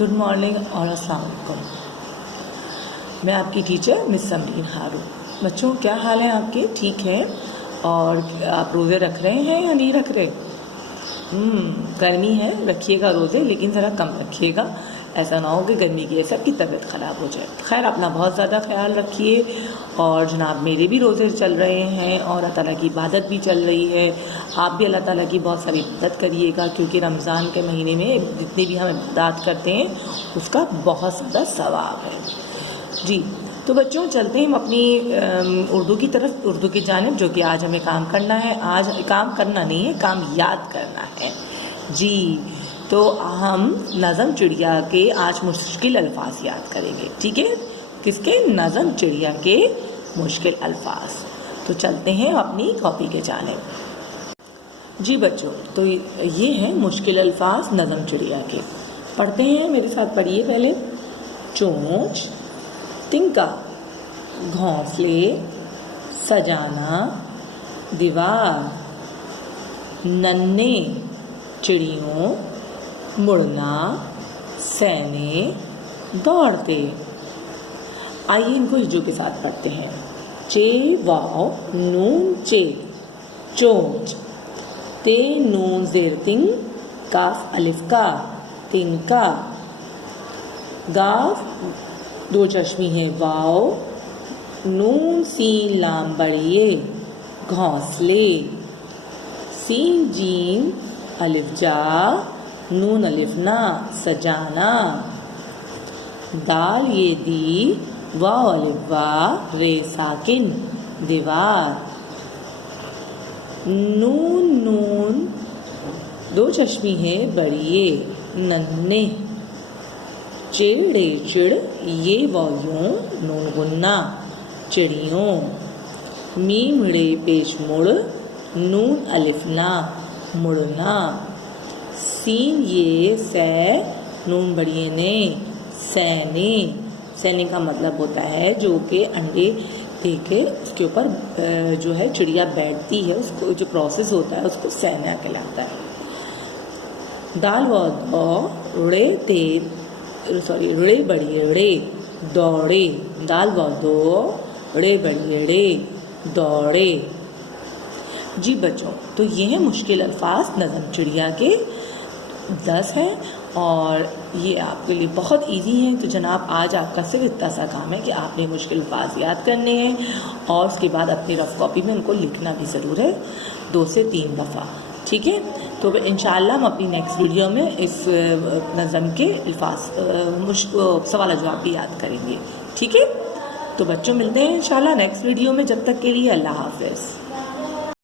Good morning और अस्सलाम वालेकुम। मैं आपकी टीचर मिस समरीन हारून। बच्चों, क्या हाल है आपके? ठीक है? और आप रोज़े रख रहे हैं या नहीं रख रहे? गर्मी है, रखिएगा रोज़े, लेकिन ज़रा कम रखिएगा। ऐसा ना हो कि गर्मी की वजह से आपकी तबीयत ख़राब हो जाए। खैर, अपना बहुत ज़्यादा ख्याल रखिए। और जनाब, मेरे भी रोज़े चल रहे हैं और अल्लाह ताला की इबादत भी चल रही है। आप भी अल्लाह ताला की बहुत सारी इबादत करिएगा, क्योंकि रमज़ान के महीने में जितनी भी हम इबादत करते हैं उसका बहुत ज़्यादा सवाब है जी। तो बच्चों, चलते हैं हम अपनी उर्दू की तरफ, उर्दू की जानिब, जो कि आज हमें काम करना है। आज काम करना नहीं है, काम याद करना है जी। तो हम नज़म चिड़िया के आज मुश्किल अल्फाज याद करेंगे, ठीक है? किसके? नज़म चिड़िया के मुश्किल अल्फाज। तो चलते हैं अपनी कॉपी के जानिब जी। बच्चों, तो ये हैं मुश्किल अल्फाज नज़म चिड़िया के। पढ़ते हैं, मेरे साथ पढ़िए पहले। चोंच, तिनका, घोंसले, सजाना, दीवार, नन्हे चिड़ियों, मुड़ना, सैने, दौड़ते। आइए इनको हिजों के साथ पढ़ते हैं। चे वाव नून चे, चोंच। ते नून जेर तिंग, काफ अलिफ का, तिनका। गाफ दो चश्मी है वाव, नून सीन लाम बड़िए, घोंसले। सीन जीम अलिफ जा, नून अलिफ ना, सजाना। दाल ये दी, वाव अलिफ वा, रे साकिन, दीवार। नून नून दो चश्मी है बड़िए, नन्हे। चिड़े चिड़ ये वायों, नून गुन्ना, चिड़ियों। मीम रे पेश मुड़, नून अलिफ ना, मुड़ना। सीन ये सै, नून बड़िए ने, सैने। सैने का मतलब होता है जो कि अंडे देके उसके ऊपर जो है चिड़िया बैठती है, उसको जो प्रोसेस होता है उसको सैना कहलाता है। दाल व दौ रे तेज रे बड़िए रे, दौड़े। दाल व दो रे बड़िए रे, दौड़े जी। बच्चों, तो ये है मुश्किल अल्फाज नज़म चिड़िया के 10 हैं और ये आपके लिए बहुत इजी हैं। तो जनाब, आज आपका सिर्फ इतना सा काम है कि आपने मुश्किल अल्फाज याद करने हैं और उसके बाद अपनी रफ कॉपी में उनको लिखना भी ज़रूर है 2 से 3 दफ़ा, ठीक है? तो इंशाअल्लाह हम अपनी नेक्स्ट वीडियो में इस नज़म के अल्फाज सवाल जवाब भी याद करेंगे, ठीक है? तो बच्चों, मिलते हैं इंशाअल्लाह नेक्स्ट वीडियो में। जब तक के लिए अल्लाह हाफ़िज़।